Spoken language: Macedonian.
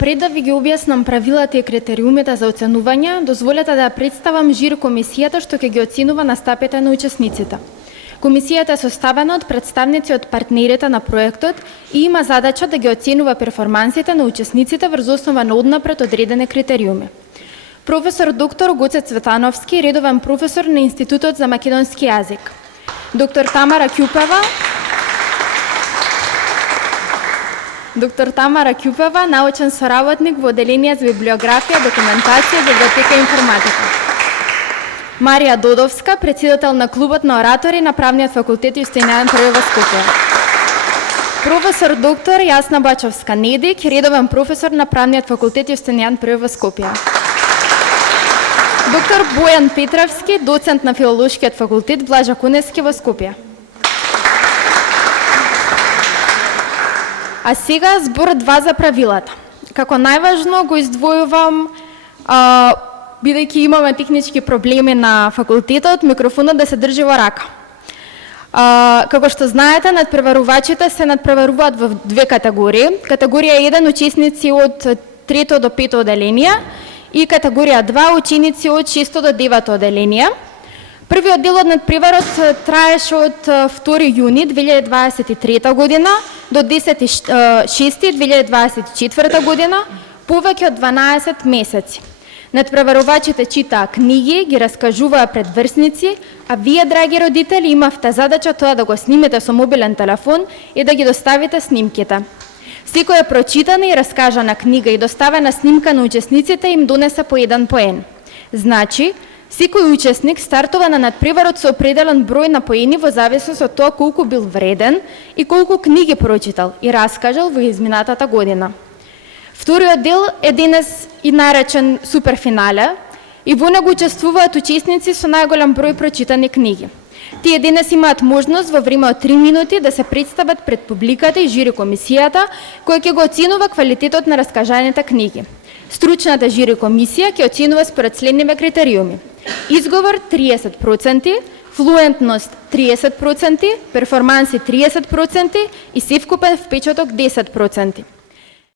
Пред да ви ги објаснам правилата и критериумите за оценување, дозволете да ја представам жир комисијата што ќе ги оценува настапите на учесниците. Комисијата е составена од представници од партнерите на проектот и има задача да ги оценува перформансите на учесниците врз основа на однапред одредени критериуми. Професор доктор Гоце Цветановски, редовен професор на Институтот за македонски јазик. Доктор Тамара Ќупева, научен соработник во Оделение за библиографија, документација, библиотека и информатика. Марија Додовска, председател на клубот на оратори на Правниот факултет Јустинијан I во Скопје. Професор доктор Јасна Бачовска-Недик, редовен професор на Правниот факултет Јустинијан I во Скопје. Доктор Бојан Петровски, доцент на Филолошкиот факултет Блажа Коневски во Скопје. А сега збор 2 за правилата. Како најважно го издвојувам, бидејќи имаме технички проблеми на факултетот, микрофонот да се држи во рака. Како што знаете, надпреварувачите се надпреваруваат во 2 категории. Категорија 1 учесници од 3 до 5 оделение и категорија 2 ученици од 6 до 9 оделение. Првиот дел од надпреварот траеше од 2 јуни 2023 година до 10.6.2024 година, повеќе од 12 месеци. Надпреварувачите читаа книги, ги раскажуваа пред врсници, а вие, драги родители, имавте задача тоа да го снимете со мобилен телефон и да ги доставите снимките. Секоја прочитана и раскажана книга и доставена снимка на учесниците им донесе по 1 поен. Значи, секој учесник стартува на надпреварот со определен број на поени во зависност од тоа колку бил вреден и колку книги прочитал и раскажал во изминатата година. Вториот дел е денес и наречен суперфинале и во него учествуваат учесници со најголем број прочитани книги. Тие денес имаат можност во време од 3 минути да се представат пред публиката и жири комисијата, која ќе го оценува квалитетот на раскажаните книги. Стручната жири комисија ќе оценува според следниве критериуми: изговор 30%, флуентност 30%, перформанси 30% и севкупен впечаток 10%.